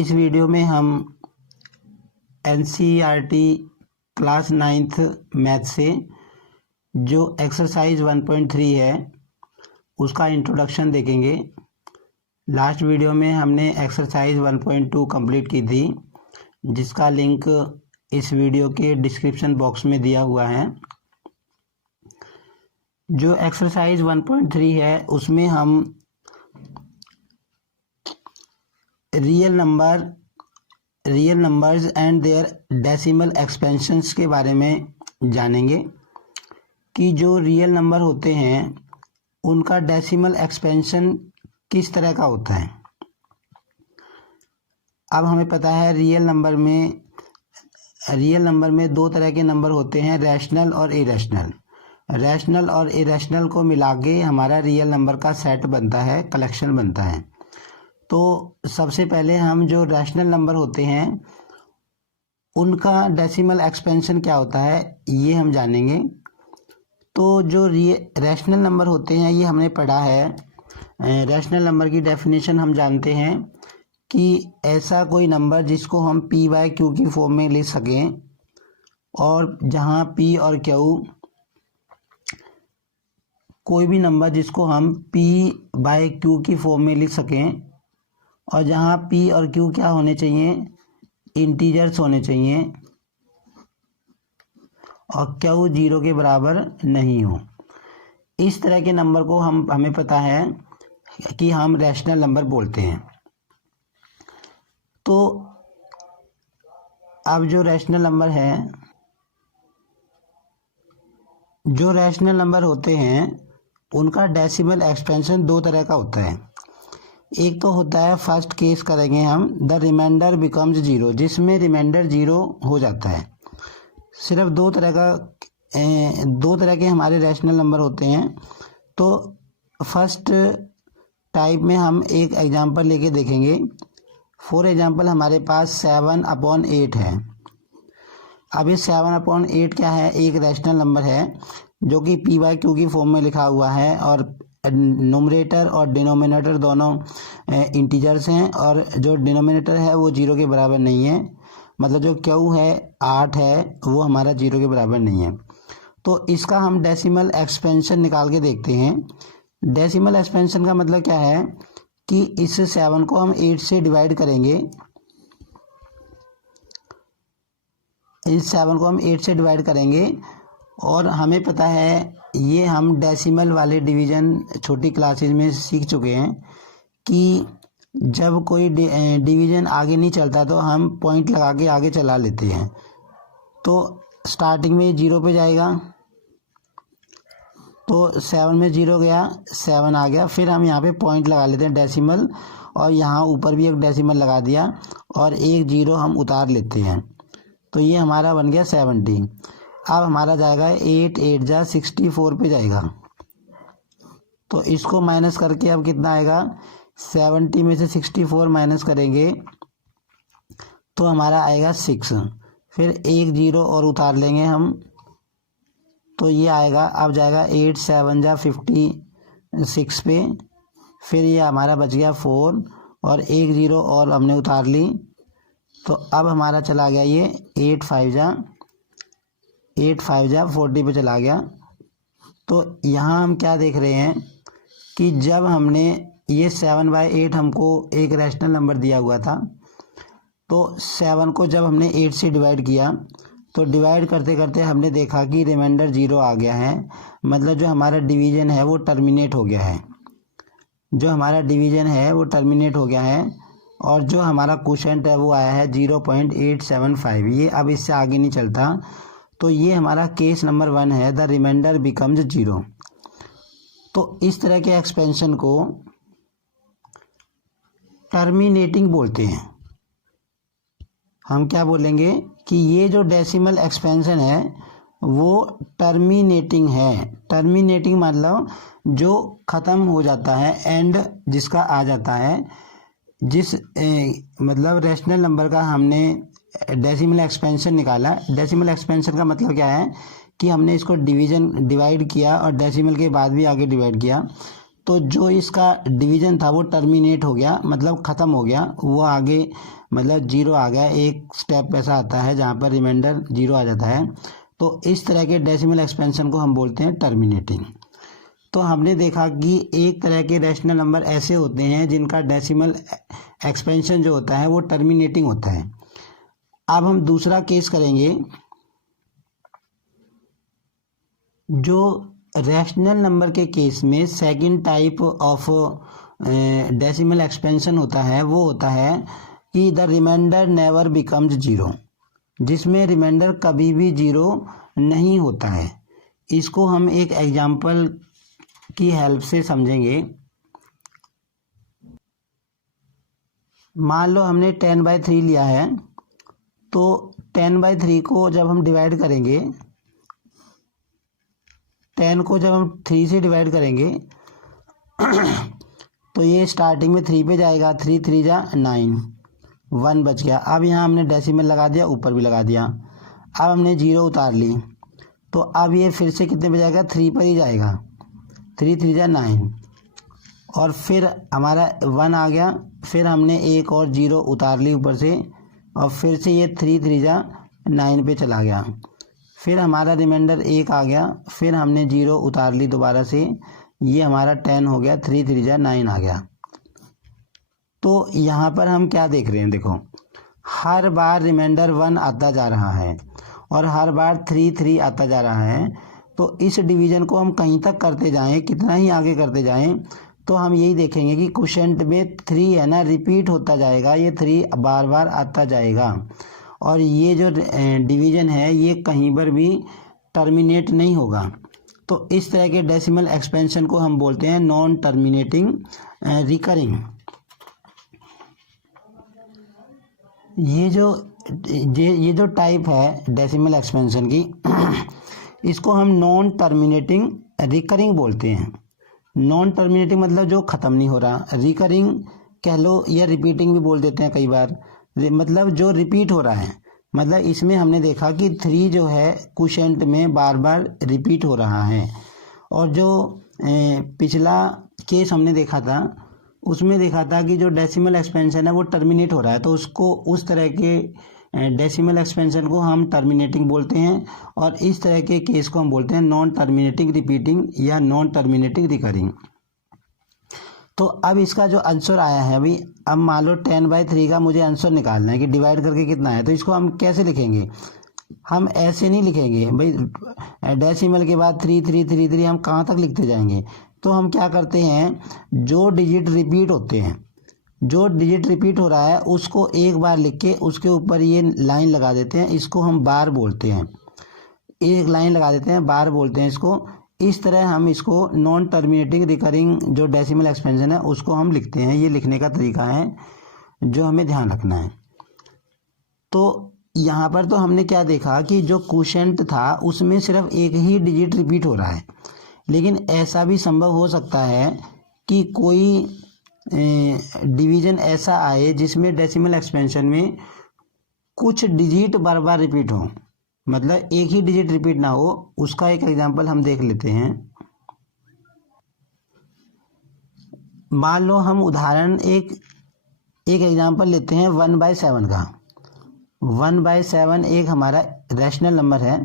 इस वीडियो में हम एनसीईआरटी क्लास 9th मैथ से जो एक्सरसाइज 1.3 है उसका इंट्रोडक्शन देखेंगे। लास्ट वीडियो में हमने एक्सरसाइज 1.2 कंप्लीट की थी, जिसका लिंक इस वीडियो के डिस्क्रिप्शन बॉक्स में दिया हुआ है। जो एक्सरसाइज 1.3 है उसमें हम real numbers and their decimal expansions के बारे में जानेंगे कि जो रियल नंबर होते हैं उनका डेसिमल एक्सपेंशन किस तरह का होता है। अब हमें पता है रियल नंबर में दो तरह के नंबर होते हैं, रैशनल और इरेशनल। रैशनल और इरेशनल को मिला के हमारा रियल नंबर का सेट बनता है, कलेक्शन बनता है। तो सबसे पहले हम जो रैशनल नंबर होते हैं उनका डेसिमल एक्सपेंशन क्या होता है ये हम जानेंगे। तो जो रैशनल नंबर होते हैं ये हमने पढ़ा है। रैशनल नंबर की डेफिनेशन हम जानते हैं कि ऐसा कोई नंबर जिसको हम p बाय क्यू की फॉर्म में लिख सकें, और जहां p और q, कोई भी नंबर जिसको हम p बाय क्यू की फॉर्म में लिख सकें और जहां p और q क्या होने चाहिए, इंटीजर्स होने चाहिए, और q 0 के बराबर नहीं हो। इस तरह के नंबर को हमें पता है कि हम रैशनल नंबर बोलते हैं। तो अब जो रैशनल नंबर होते हैं उनका डेसिमल एक्सपेंशन दो तरह का होता है। एक तो होता है, फर्स्ट केस करेंगे हम, द रिमाइंडर बिकम्स 0, जिसमें रिमाइंडर 0 हो जाता है। सिर्फ दो तरह के हमारे रैशनल नंबर होते हैं। तो फर्स्ट टाइप में हम एक एग्जांपल लेके देखेंगे। फॉर एग्जांपल हमारे पास 7/8 है। अब ये 7/8 क्या है, एक रैशनल नंबर है जो कि p बाय क्यू की फॉर्म में लिखा हुआ है, और नोमरेटर और डिनोमिनेटर दोनों इंटीजर्स हैं, और जो डिनोमिनेटर है वो 0 के बराबर नहीं है। मतलब जो q है 8 है वो हमारा 0 के बराबर नहीं है। तो इसका हम डेसिमल एक्सपेंशन निकाल के देखते हैं। डेसिमल एक्सपेंशन का मतलब क्या है कि इस 7 को हम 8 से डिवाइड करेंगे। इस 7 को हम 8 से डिवाइड करेंगे, और हमें पता है, ये हम डेसिमल वाले डिवीज़न छोटी क्लासेस में सीख चुके हैं कि जब कोई डिवीज़न आगे नहीं चलता तो हम पॉइंट लगा के आगे चला लेते हैं। तो स्टार्टिंग में 0 पे जाएगा, तो 7 में 0 गया, 7 आ गया, फिर हम यहाँ पे पॉइंट लगा लेते हैं डेसिमल, और यहाँ ऊपर भी एक डेसिमल लगा दिया और एक 0 हम उतार लेते हैं। तो ये हमारा बन गया 70। अब हमारा जाएगा 8 8 जा 64 पे जाएगा। तो इसको माइनस करके अब कितना आएगा, 70 में से 64 माइनस करेंगे तो हमारा आएगा 6। फिर एक 0 और उतार लेंगे हम, तो ये आएगा, अब जाएगा 8 7 जा 56 पे। फिर ये हमारा बच गया 4, और एक 0 और हमने उतार ली, तो अब हमारा चला गया ये 8 5 जा 40 पे चला गया। तो यहाँ हम क्या देख रहे हैं कि जब हमने ये 7/8 हमको एक रैशनल नंबर दिया हुआ था, तो 7 को जब हमने 8 से डिवाइड किया तो डिवाइड करते करते हमने देखा कि रिमाइंडर 0 आ गया है। मतलब जो हमारा डिवीज़न है वो टर्मिनेट हो गया है, और जो हमारा क्वोशेंट है वो आया है 0.875। ये अब इससे आगे नहीं चलता। तो ये हमारा केस नंबर 1 है, द रिमाइंडर बिकम्स 0। तो इस तरह के एक्सपेंशन को टर्मिनेटिंग बोलते हैं। हम क्या बोलेंगे कि ये जो डेसिमल एक्सपेंशन है वो टर्मिनेटिंग है। टर्मिनेटिंग मतलब जो ख़त्म हो जाता है, एंड जिसका आ जाता है। मतलब रैशनल नंबर का हमने डेसिमल एक्सपेंशन निकाला। डेसिमल एक्सपेंशन का मतलब क्या है कि हमने इसको डिवाइड किया और डेसिमल के बाद भी आगे डिवाइड किया। तो जो इसका डिवीज़न था वो टर्मिनेट हो गया, मतलब ख़त्म हो गया, वो आगे मतलब जीरो आ गया। एक स्टेप ऐसा आता है जहाँ पर रिमाइंडर जीरो आ जाता है। तो इस तरह के डेसिमल एक्सपेंशन को हम बोलते हैं टर्मिनेटिंग। तो हमने देखा कि एक तरह के रैशनल नंबर ऐसे होते हैं जिनका डेसिमल एक्सपेंशन जो होता है वो टर्मिनेटिंग होता है। अब हम दूसरा केस करेंगे। जो रैशनल नंबर के केस में second type of decimal expansion होता है वो होता है कि the remainder never becomes zero, जिसमें रिमाइंडर कभी भी जीरो नहीं होता है। इसको हम एक एग्जाम्पल की हेल्प से समझेंगे। मान लो हमने 10/3 लिया है, तो 10/3 को जब हम डिवाइड करेंगे, 10 को जब हम 3 से डिवाइड करेंगे तो ये स्टार्टिंग में 3 पे जाएगा, 3 3 जा 9, 1 बच गया। अब यहाँ हमने डेसिमल लगा दिया, ऊपर भी लगा दिया। अब हमने जीरो उतार ली, तो अब ये फिर से कितने पे जाएगा, 3 पर ही जाएगा, 3 3 जा 9, और फिर हमारा 1 आ गया। फिर हमने एक और जीरो उतार ली ऊपर से, और फिर से ये 3 3 जा 9 पे चला गया। फिर हमारा रिमाइंडर 1 आ गया, फिर हमने जीरो उतार ली दोबारा से, ये हमारा 10 हो गया, 3 3 जा 9 आ गया। तो यहाँ पर हम क्या देख रहे हैं, देखो हर बार रिमाइंडर 1 आता जा रहा है और हर बार 3 3 आता जा रहा है। तो इस डिवीज़न को हम कहीं तक करते जाएं, कितना ही आगे करते जाएं, तो हम यही देखेंगे कि क्वोशेंट में 3 है ना, रिपीट होता जाएगा, ये 3 बार बार आता जाएगा। और ये जो डिवीज़न है ये कहीं पर भी टर्मिनेट नहीं होगा। तो इस तरह के डेसिमल एक्सपेंशन को हम बोलते हैं नॉन टर्मिनेटिंग रिकरिंग। ये जो टाइप है डेसिमल एक्सपेंशन की इसको हम नॉन टर्मिनेटिंग रिकरिंग बोलते हैं। नॉन टर्मिनेटिंग मतलब जो ख़त्म नहीं हो रहा, रिकरिंग कह लो या रिपीटिंग भी बोल देते हैं कई बार, मतलब जो रिपीट हो रहा है। मतलब इसमें हमने देखा कि 3 जो है क्वोशेंट में बार बार रिपीट हो रहा है। और जो पिछला केस हमने देखा था उसमें देखा था कि जो डेसिमल एक्सपेंशन है वो टर्मिनेट हो रहा है, तो उसको उस तरह के डेसिमल एक्सपेंशन को हम टर्मिनेटिंग बोलते हैं। और इस तरह के केस को हम बोलते हैं नॉन टर्मिनेटिंग रिपीटिंग या नॉन टर्मिनेटिंग रिकरिंग। तो अब इसका जो आंसर आया है भाई, अब मान लो 10/3 का मुझे आंसर निकालना है कि डिवाइड करके कितना है। तो इसको हम कैसे लिखेंगे, हम ऐसे नहीं लिखेंगे भाई, डेसिमल के बाद 3 3 3 3 हम कहाँ तक लिखते जाएंगे। तो हम क्या करते हैं, जो डिजिट रिपीट होते हैं, जो डिजिट रिपीट हो रहा है उसको एक बार लिख के उसके ऊपर ये लाइन लगा देते हैं, इसको हम बार बोलते हैं। एक लाइन लगा देते हैं, बार बोलते हैं इसको। इस तरह हम इसको नॉन टर्मिनेटिंग रिकरिंग जो डेसिमल एक्सपेंशन है उसको हम लिखते हैं। ये लिखने का तरीका है जो हमें ध्यान रखना है। तो यहाँ पर तो हमने क्या देखा कि जो क्वोशेंट था उसमें सिर्फ एक ही डिजिट रिपीट हो रहा है, लेकिन ऐसा भी संभव हो सकता है कि कोई डिवीज़न ऐसा आए जिसमें डेसिमल एक्सपेंशन में कुछ डिजिट बार बार रिपीट हो, मतलब एक ही डिजिट रिपीट ना हो। उसका एक एग्जांपल हम देख लेते हैं। मान लो हम उदाहरण एक एग्जांपल लेते हैं 1/7 का। 1/7 एक हमारा रैशनल नंबर है,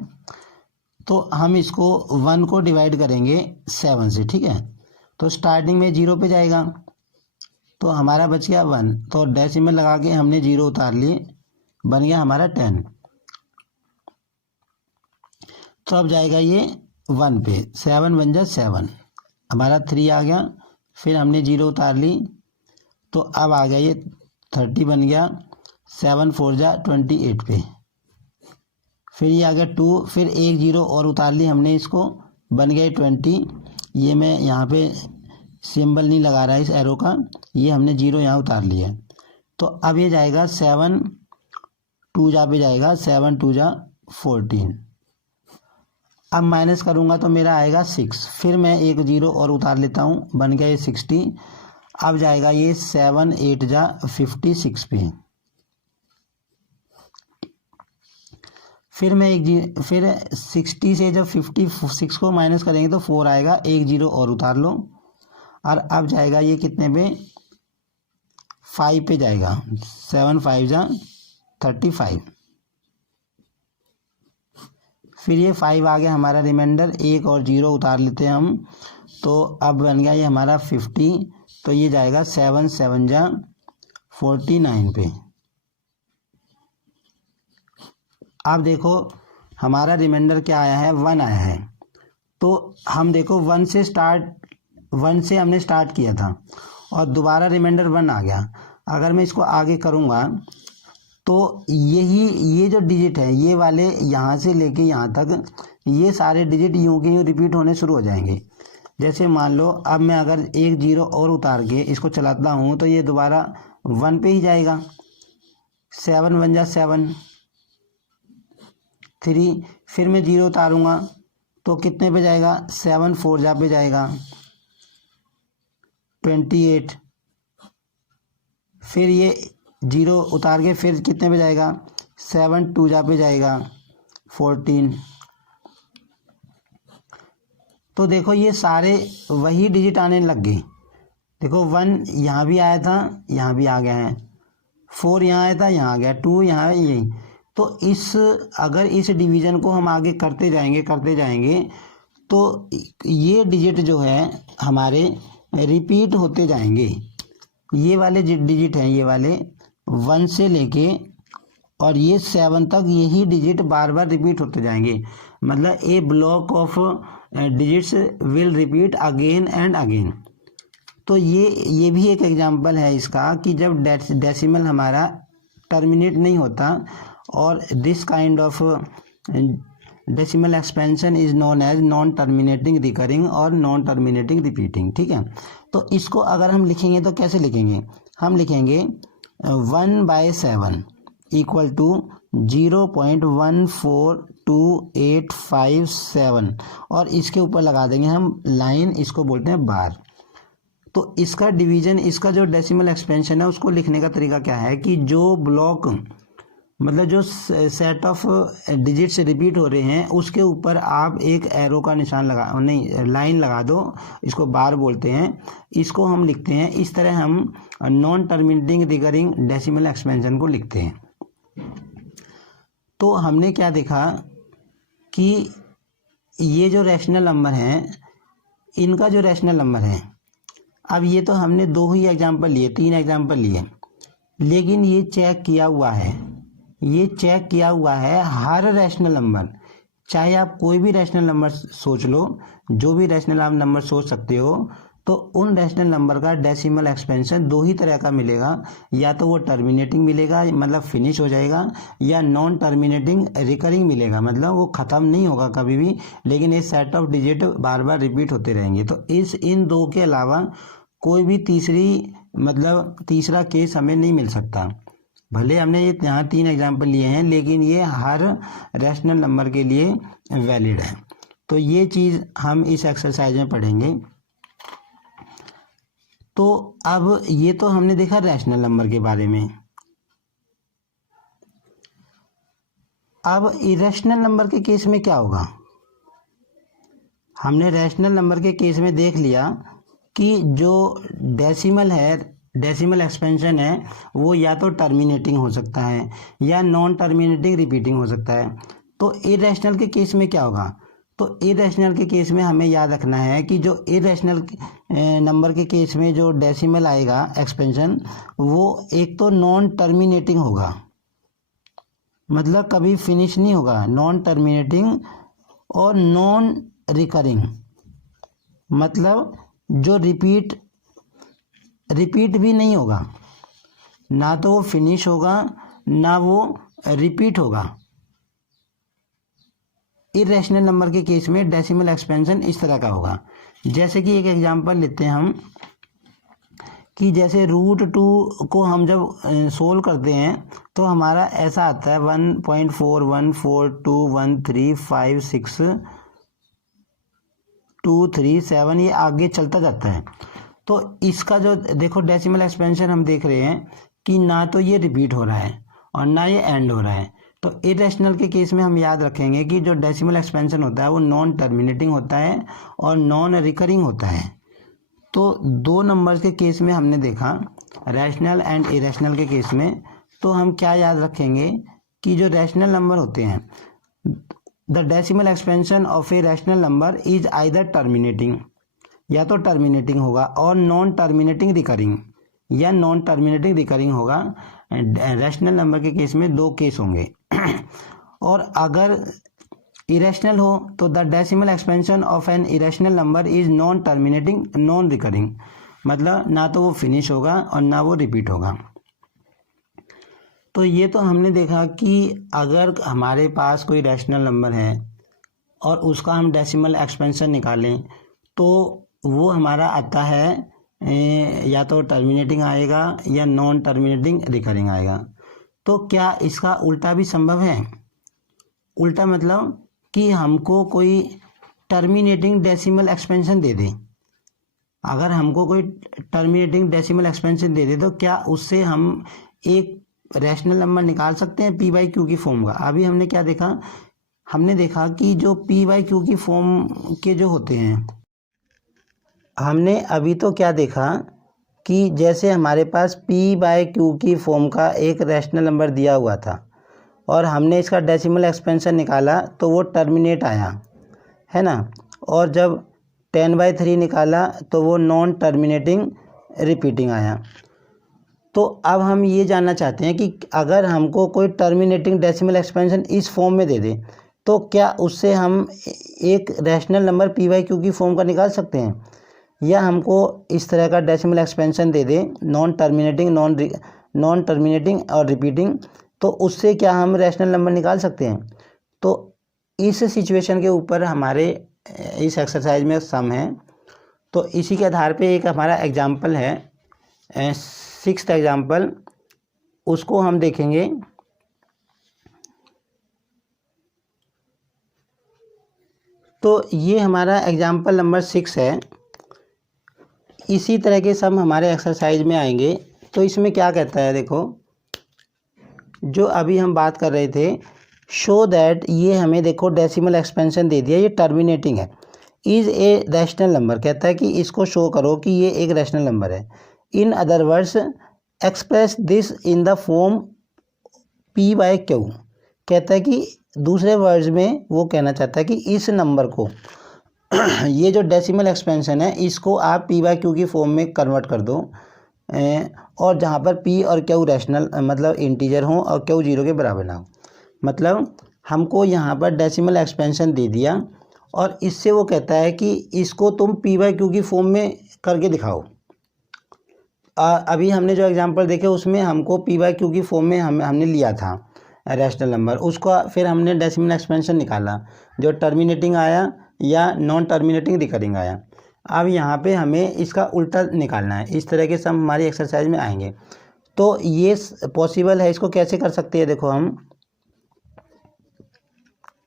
तो हम इसको 1 को डिवाइड करेंगे 7 से, ठीक है। तो स्टार्टिंग में 0 पे जाएगा, तो हमारा बच गया 1, तो डेसिमल लगा के हमने 0 उतार लिए, बन गया हमारा 10। तो अब जाएगा ये 1 पे, 7 बन जा 7, हमारा 3 आ गया, फिर हमने 0 उतार ली, तो अब आ गया ये 30 बन गया, 7 4 जा 28 पे। फिर ये आ गया 2, फिर एक 0 और उतार ली हमने, इसको बन गया 20। ये मैं यहाँ पे सिंबल नहीं लगा रहा है इस एरो का, ये हमने 0 यहाँ उतार लिया। तो अब ये जाएगा 7 2 जा पे जाएगा, 7 2 जा 14। अब माइनस करूँगा तो मेरा आएगा 6, फिर मैं एक 0 और उतार लेता हूँ, बन गया ये 60। अब जाएगा ये 7 8 जा 56 पे। फिर 60 से जब 56 को माइनस करेंगे तो 4 आएगा, एक 0 और उतार लो। और अब जाएगा ये कितने पे, 5 पे जाएगा, 7 5 जा 35। फिर ये 5 आ गया हमारा रिमाइंडर, एक और 0 उतार लेते हैं हम, तो अब बन गया ये हमारा 50, तो ये जाएगा 7 7 जा 49 पे। अब देखो हमारा रिमाइंडर क्या आया है, 1 आया है। तो हम देखो 1 से हमने स्टार्ट किया था और दोबारा रिमाइंडर 1 आ गया। अगर मैं इसको आगे करूँगा तो ये जो डिजिट है ये वाले यहाँ से लेके यहाँ तक ये सारे डिजिट यूँ के यूँ रिपीट होने शुरू हो जाएंगे। जैसे मान लो अब मैं अगर एक 0 और उतार के इसको चलाता हूँ तो ये दोबारा 1 पे ही जाएगा, 7 1 जा 7 3, फिर मैं 0 उतारूँगा तो कितने पे जाएगा, 7 4 जा पे जाएगा 28, फिर ये 0 उतार के फिर कितने पे जाएगा, 7 2 जा पे जाएगा 14। तो देखो ये सारे वही डिजिट आने लग गए। देखो 1 यहाँ भी आया था, यहाँ भी आ गया है, 4 यहाँ आया था, यहाँ आ गया, 2 यहाँ है, यही। तो अगर इस डिवीज़न को हम आगे करते जाएंगे तो ये डिजिट जो है हमारे रिपीट होते जाएंगे। ये वाले डिजिट हैं, ये वाले 1 से लेके और ये 7 तक यही डिजिट बार बार रिपीट होते जाएंगे। मतलब a block of digits will repeat again and again. तो ये भी एक एग्जांपल है इसका कि जब डेसिमल हमारा टर्मिनेट नहीं होता, और this kind of decimal expansion is known as non terminating recurring और नॉन टर्मिनेटिंग रिपीटिंग। ठीक है, तो इसको अगर हम लिखेंगे तो कैसे लिखेंगे, हम लिखेंगे 1/7 इक्वल टू 0.142857 और इसके ऊपर लगा देंगे हम लाइन, इसको बोलते हैं बार। तो इसका डिवीजन, इसका जो डेसिमल एक्सपेंशन है उसको लिखने का तरीका क्या है कि जो ब्लॉक मतलब जो सेट ऑफ डिजिट्स रिपीट हो रहे हैं उसके ऊपर आप एक एरो का निशान लाइन लगा दो, इसको बार बोलते हैं। इसको हम लिखते हैं इस तरह, हम non terminating recurring decimal expansion को लिखते हैं। तो हमने क्या देखा कि ये जो रैशनल नंबर हैं, इनका जो रैशनल नंबर है, अब ये तो हमने 2 ही एग्जाम्पल लिए, 3 एग्जाम्पल लिए, लेकिन ये चेक किया हुआ है हर रैशनल नंबर। चाहे आप कोई भी रैशनल नंबर सोच लो, जो भी रैशनल आप नंबर सोच सकते हो, तो उन रैशनल नंबर का डेसिमल एक्सपेंशन 2 ही तरह का मिलेगा। या तो वो टर्मिनेटिंग मिलेगा, मतलब फिनिश हो जाएगा, या नॉन टर्मिनेटिंग रिकरिंग मिलेगा, मतलब वो ख़त्म नहीं होगा कभी भी, लेकिन ये set of digit bar bar repeat होते रहेंगे। तो इन 2 के अलावा कोई भी तीसरा केस हमें नहीं मिल सकता। भले हमने ये यहाँ 3 एग्जाम्पल लिए हैं, लेकिन ये हर रैशनल नंबर के लिए वैलिड है। तो ये चीज़ हम इस एक्सरसाइज में पढ़ेंगे। तो अब ये तो हमने देखा रैशनल नंबर के बारे में। अब इरेशनल नंबर के केस में क्या होगा, हमने रैशनल नंबर के केस में देख लिया कि जो डेसिमल एक्सपेंशन है वो या तो टर्मिनेटिंग हो सकता है या नॉन टर्मिनेटिंग रिपीटिंग हो सकता है। तो इरेशनल के केस में क्या होगा, तो इरेशनल के केस में हमें याद रखना है कि जो इरेशनल नंबर के केस में जो डेसिमल आएगा एक्सपेंशन, वो एक तो नॉन टर्मिनेटिंग होगा, मतलब कभी फिनिश नहीं होगा, नॉन टर्मिनेटिंग, और नॉन रिकरिंग, मतलब जो रिपीट भी नहीं होगा, ना तो वो फिनिश होगा ना वो रिपीट होगा। इरेशनल नंबर के केस में डेसिमल एक्सपेंशन इस तरह का होगा। जैसे कि एक एग्जांपल लेते हैं हम, कि जैसे √2 को हम जब सोल्व करते हैं तो हमारा ऐसा आता है 1.4142135623 ये आगे चलता जाता है। तो इसका जो देखो डेसिमल एक्सपेंशन हम देख रहे हैं कि ना तो ये रिपीट हो रहा है और ना ये एंड हो रहा है। तो इरेशनल के केस में हम याद रखेंगे कि जो डेसिमल एक्सपेंशन होता है वो नॉन टर्मिनेटिंग होता है और नॉन रिकरिंग होता है। तो दो नंबर्स के केस में हमने देखा, रैशनल एंड इरेशनल के केस में, तो हम क्या याद रखेंगे कि जो रैशनल नंबर होते हैं, the decimal expansion of a rational number is either terminating, या तो टर्मिनेटिंग होगा, और नॉन टर्मिनेटिंग रिकरिंग, या नॉन टर्मिनेटिंग रिकरिंग होगा। रैशनल नंबर के केस में दो केस होंगे। और अगर इरेशनल हो तो the decimal expansion of an irrational number is non terminating non recurring, मतलब ना तो वो फिनिश होगा और ना वो रिपीट होगा। तो ये तो हमने देखा कि अगर हमारे पास कोई रैशनल नंबर है और उसका हम डेसिमल एक्सपेंशन निकालें तो वो हमारा आता है या तो टर्मिनेटिंग आएगा या नॉन टर्मिनेटिंग रिकरिंग आएगा। तो क्या इसका उल्टा भी संभव है? उल्टा मतलब कि हमको कोई टर्मिनेटिंग डेसिमल एक्सपेंशन दे दे। अगर हमको कोई टर्मिनेटिंग डेसिमल एक्सपेंशन दे दे तो क्या उससे हम एक रैशनल नंबर निकाल सकते हैं पी बाई क्यू की फॉर्म का? अभी हमने क्या देखा, हमने देखा कि जो पी बाई क्यू की फॉर्म के जो होते हैं, हमने अभी तो क्या देखा कि जैसे हमारे पास पी बाई क्यू की फॉर्म का एक रैशनल नंबर दिया हुआ था और हमने इसका डेसिमल एक्सपेंशन निकाला तो वो टर्मिनेट आया, है ना। और जब 10/3 निकाला तो वो नॉन टर्मिनेटिंग रिपीटिंग आया। तो अब हम ये जानना चाहते हैं कि अगर हमको कोई टर्मिनेटिंग डेसिमल एक्सपेंशन इस फॉर्म में दे दे तो क्या उससे हम एक rational number P by Q की फॉर्म का निकाल सकते हैं, या हमको इस तरह का डेसिमल एक्सपेंशन दे दे नॉन टर्मिनेटिंग और रिपीटिंग, तो उससे क्या हम रैशनल नंबर निकाल सकते हैं? तो इस सिचुएशन के ऊपर हमारे इस एक्सरसाइज में सम है। तो इसी के आधार पे एक हमारा एग्जाम्पल है, 6th एग्जाम्पल, उसको हम देखेंगे। तो ये हमारा एग्जाम्पल नंबर 6 है। इसी तरह के सम हमारे एक्सरसाइज में आएंगे। तो इसमें क्या कहता है, देखो जो अभी हम बात कर रहे थे, शो दैट, ये हमें देखो डेसिमल एक्सपेंशन दे दिया, ये टर्मिनेटिंग है, इज़ ए रैशनल नंबर, कहता है कि इसको शो करो कि ये एक रैशनल नंबर है। In other words express this in the form p by q, कहता है कि दूसरे वर्ड्स में वो कहना चाहता है कि इस नंबर को ये जो डेसिमल एक्सपेंशन है इसको आप पी बाई क्यू की फॉर्म में कन्वर्ट कर दो, और जहाँ पर पी और क्यू रैशनल मतलब इंटीजर हों और क्यू 0 के बराबर ना हो। मतलब हमको यहाँ पर डेसिमल एक्सपेंशन दे दिया और इससे वो कहता है कि इसको तुम पी बाई क्यू की फॉर्म में करके दिखाओ। अभी हमने जो एग्जांपल देखे उसमें हमको पी बाई क्यू की फॉर्म में हमने लिया था रैशनल नंबर, उसको फिर हमने डेसिमल एक्सपेंशन निकाला, जो टर्मिनेटिंग आया या नॉन टर्मिनेटिंग रिकरिंग आया। अब यहाँ पे हमें इसका उल्टा निकालना है। इस तरह के सम हमारी एक्सरसाइज में आएंगे। तो ये पॉसिबल है, इसको कैसे कर सकते हैं? देखो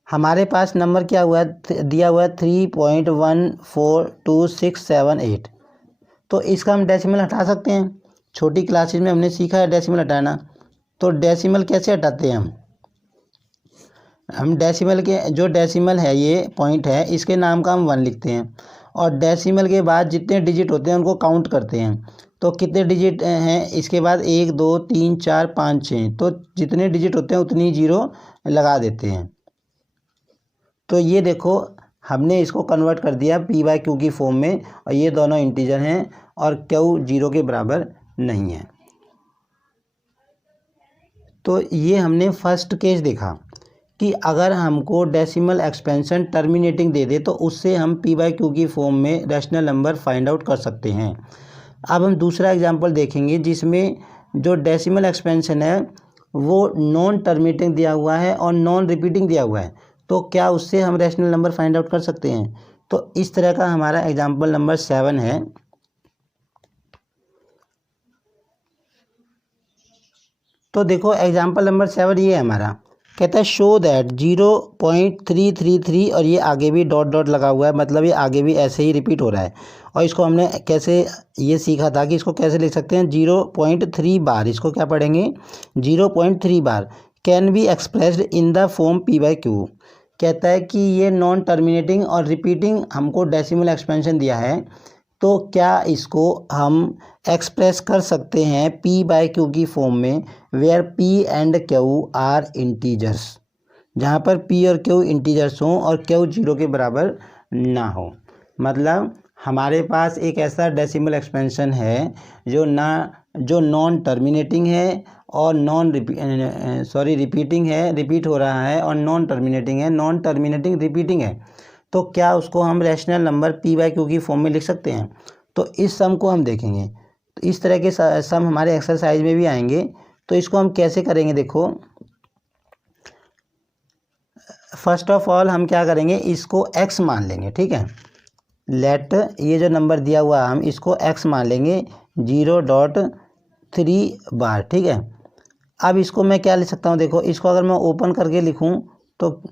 हमारे पास नंबर क्या हुआ है, दिया हुआ है 3.142678। तो इसका हम डेसिमल हटा सकते हैं। छोटी क्लासेज में हमने सीखा है डेसिमल हटाना। तो डेसिमल कैसे हटाते हैं हम डेसिमल के जो डेसिमल है, ये पॉइंट है, इसके नाम का हम 1 लिखते हैं और डेसिमल के बाद जितने डिजिट होते हैं उनको काउंट करते हैं। तो कितने डिजिट हैं इसके बाद? 1 2 3 4 5 6, तो जितने डिजिट होते हैं उतनी 0 लगा देते हैं। तो ये देखो हमने इसको कन्वर्ट कर दिया पी बाई क्यू की फॉर्म में, और ये दोनों इंटीजर हैं और क्यू 0 के बराबर नहीं है। तो ये हमने फर्स्ट केस देखा कि अगर हमको डेसिमल एक्सपेंशन टर्मिनेटिंग दे दे तो उससे हम पी बाई क्यू की फॉर्म में रैशनल नंबर फाइंड आउट कर सकते हैं। अब हम दूसरा एग्जांपल देखेंगे जिसमें जो डेसिमल एक्सपेंशन है वो नॉन टर्मिनेटिंग दिया हुआ है और नॉन रिपीटिंग दिया हुआ है। तो क्या उससे हम रैशनल नंबर फाइंड आउट कर सकते हैं? तो इस तरह का हमारा एग्जांपल नंबर 7 है। तो देखो एग्जांपल नंबर 7 ये है हमारा, कहता है शो दैट 0.333, और ये आगे भी डॉट डॉट लगा हुआ है, मतलब ये आगे भी ऐसे ही रिपीट हो रहा है। और इसको हमने कैसे ये सीखा था कि इसको कैसे लिख सकते हैं, 0.3 बार, इसको क्या पढ़ेंगे 0.3 bar, can be expressed in the form p by q. कहता है कि ये नॉन टर्मिनेटिंग और रिपीटिंग हमको डेसिमल एक्सपेंशन दिया है तो क्या इसको हम एक्सप्रेस कर सकते हैं पी बाय क्यू की फॉर्म में, where P and Q are integers, जहाँ पर पी और क्यू इंटीजर्स हों और क्यू 0 के बराबर ना हो। मतलब हमारे पास एक ऐसा डेसिमल एक्सपेंशन है जो नॉन टर्मिनेटिंग है और रिपीटिंग है, रिपीट हो रहा है, और नॉन टर्मिनेटिंग है, नॉन टर्मिनेटिंग रिपीटिंग है। तो क्या उसको हम rational number P by Q की फॉर्म में लिख सकते हैं? तो इस सम को हम देखेंगे। तो इस तरह के सम हमारे एक्सरसाइज में भी आएंगे। तो इसको हम कैसे करेंगे, देखो फर्स्ट ऑफ ऑल हम क्या करेंगे, इसको x मान लेंगे, ठीक है। लेट ये जो नंबर दिया हुआ हम इसको x मान लेंगे 0.3 बार, ठीक है। अब इसको मैं क्या लिख सकता हूँ, देखो इसको अगर मैं ओपन करके लिखूँ तो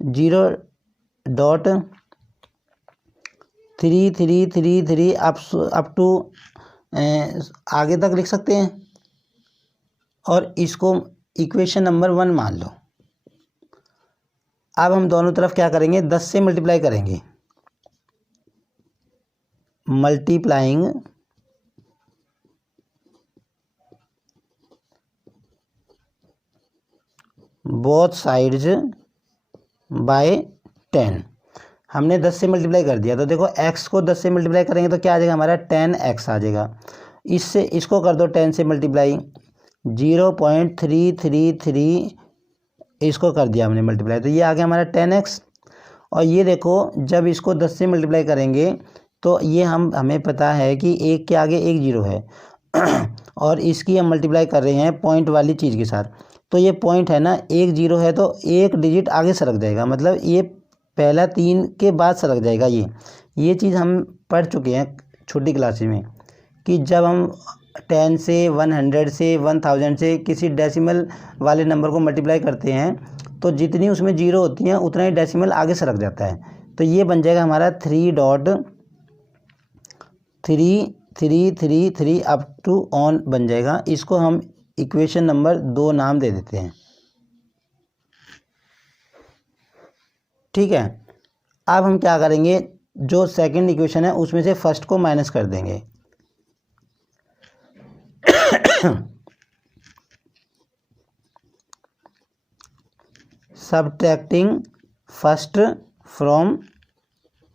0.3333 अप टू आगे तक लिख सकते हैं, और इसको इक्वेशन नंबर 1 मान लो। अब हम दोनों तरफ क्या करेंगे, 10 से मल्टीप्लाई करेंगे, मल्टीप्लाइंग बोथ साइड्स बाय 10। हमने 10 से मल्टीप्लाई कर दिया, तो देखो x को 10 से मल्टीप्लाई करेंगे तो क्या आ जाएगा हमारा 10x आ जाएगा। इससे इसको कर दो 10 से मल्टीप्लाई, 0.333 इसको कर दिया हमने मल्टीप्लाई, तो ये आ गया हमारा 10x। और ये देखो जब इसको 10 से मल्टीप्लाई करेंगे तो ये हमें पता है कि एक के आगे एक 0 है और इसकी हम मल्टीप्लाई कर रहे हैं पॉइंट वाली चीज़ के साथ। तो ये पॉइंट है ना, एक 0 है तो एक डिजिट आगे सरक जाएगा, मतलब ये पहला 3 के बाद सरक जाएगा। ये चीज़ हम पढ़ चुके हैं छोटी क्लासेस में कि जब हम 10 से 100 से 1000 से किसी डेसिमल वाले नंबर को मल्टीप्लाई करते हैं तो जितनी उसमें 0 होती हैं उतना ही डेसिमल आगे सरक जाता है। तो ये बन जाएगा हमारा 3.3333 अप टू ऑन बन जाएगा। इसको हम इक्वेशन नंबर 2 नाम दे देते हैं, ठीक है। अब हम क्या करेंगे, जो सेकंड इक्वेशन है उसमें से फर्स्ट को माइनस कर देंगे सबट्रैक्टिंग फर्स्ट फ्रॉम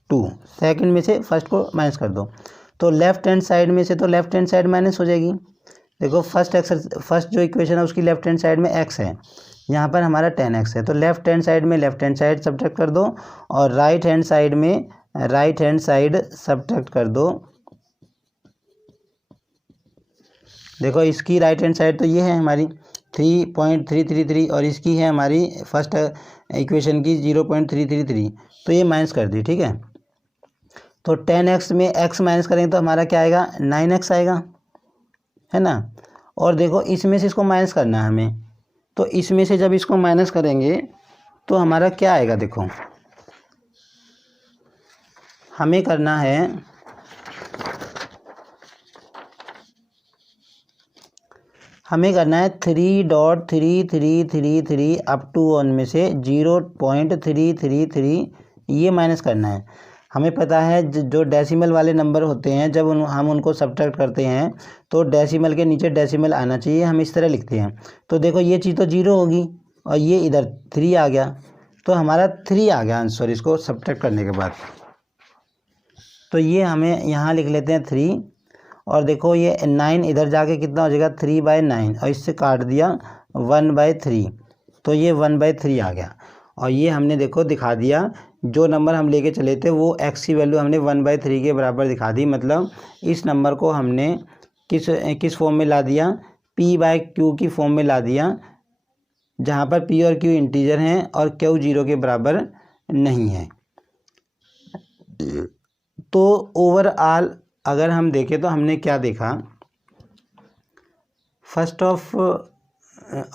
2, सेकंड में से फर्स्ट को माइनस कर दो। तो लेफ्ट हैंड साइड में से तो लेफ्ट हैंड साइड माइनस हो जाएगी। देखो फर्स्ट जो इक्वेशन है उसकी लेफ्ट हैंड साइड में x है, यहाँ पर हमारा 10x है, तो लेफ्ट हैंड साइड में लेफ्ट हैंड साइड सब्ट्रैक्ट कर दो और राइट हैंड साइड में राइट हैंड साइड सब्ट्रैक्ट कर दो। देखो इसकी राइट हैंड साइड तो ये है हमारी 3.333 और इसकी है हमारी फर्स्ट इक्वेशन की 0.333, तो ये माइनस कर दी, ठीक है। तो 10x में x माइनस करेंगे तो हमारा क्या आएगा, 9x आएगा, है ना। और देखो इसमें से इसको माइनस करना है हमें, तो इसमें से जब इसको माइनस करेंगे तो हमारा क्या आएगा, देखो हमें करना है 3.3333 अप टू 1 में से 0.333 ये माइनस करना है। हमें पता है जो डेसिमल वाले नंबर होते हैं जब हम उनको सब्ट्रैक्ट करते हैं तो डेसिमल के नीचे डेसिमल आना चाहिए, हम इस तरह लिखते हैं। तो देखो ये चीज़ तो 0 होगी और ये इधर 3 आ गया, तो हमारा 3 आ गया आंसर इसको सब्ट्रैक्ट करने के बाद। तो ये हमें यहाँ लिख लेते हैं 3, और देखो ये 9 इधर जाके कितना हो जाएगा 3/9, और इससे काट दिया 1/3, तो ये 1/3 आ गया। और ये हमने देखो दिखा दिया, जो नंबर हम लेके चले थे वो x की वैल्यू हमने 1/3 के बराबर दिखा दी। मतलब इस नंबर को हमने किस फॉर्म में ला दिया, p/q की फॉर्म में ला दिया, जहाँ पर p और q इंटीजर हैं और q 0 के बराबर नहीं है। तो ओवरऑल अगर हम देखें तो हमने क्या देखा, फर्स्ट ऑफ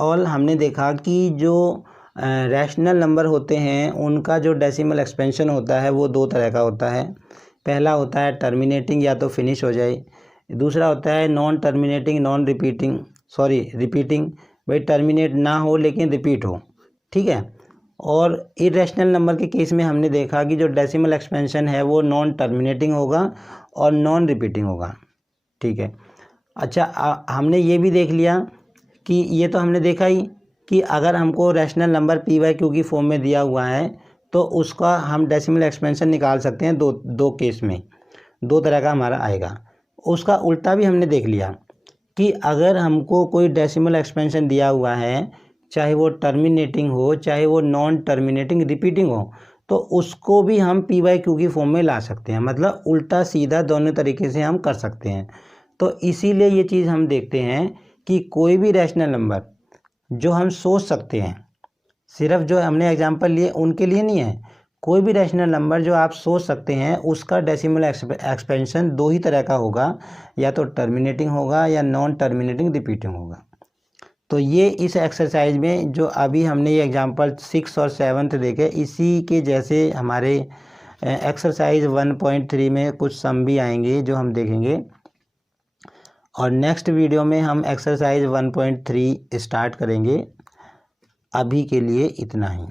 ऑल हमने देखा कि जो रैशनल नंबर होते हैं उनका जो डेसिमल एक्सपेंशन होता है वो 2 तरह का होता है। पहला होता है टर्मिनेटिंग, या तो फिनिश हो जाए। दूसरा होता है नॉन टर्मिनेटिंग नॉन रिपीटिंग, भाई टर्मिनेट ना हो लेकिन रिपीट हो, ठीक है। और इरेशनल नंबर के केस में हमने देखा कि जो डेसिमल एक्सपेंशन है वो नॉन टर्मिनेटिंग होगा और नॉन रिपीटिंग होगा। ठीक है। अच्छा, हमने ये भी देख लिया कि ये तो हमने देखा ही कि अगर हमको rational number P by Q की फॉर्म में दिया हुआ है तो उसका हम डेसिमल एक्सपेंशन निकाल सकते हैं दो केस में, दो तरह का हमारा आएगा। उसका उल्टा भी हमने देख लिया कि अगर हमको कोई डेसिमल एक्सपेंशन दिया हुआ है, चाहे वो टर्मिनेटिंग हो चाहे वो नॉन टर्मिनेटिंग रिपीटिंग हो, तो उसको भी हम पी बाई क्यू की फॉर्म में ला सकते हैं। मतलब उल्टा सीधा दोनों तरीके से हम कर सकते हैं। तो इसीलिए ये चीज़ हम देखते हैं कि कोई भी रैशनल नंबर जो हम सोच सकते हैं, सिर्फ जो हमने एग्जांपल लिए उनके लिए नहीं है, कोई भी रैशनल नंबर जो आप सोच सकते हैं उसका डेसिमल एक्सपेंशन दो ही तरह का होगा, या तो टर्मिनेटिंग होगा या नॉन टर्मिनेटिंग रिपीटिंग होगा। तो ये इस एक्सरसाइज में जो अभी हमने ये एग्जांपल 6 और 7 देखे, इसी के जैसे हमारे एक्सरसाइज 1.3 में कुछ सम भी आएंगे जो हम देखेंगे। और नेक्स्ट वीडियो में हम एक्सरसाइज 1.3 स्टार्ट करेंगे। अभी के लिए इतना ही।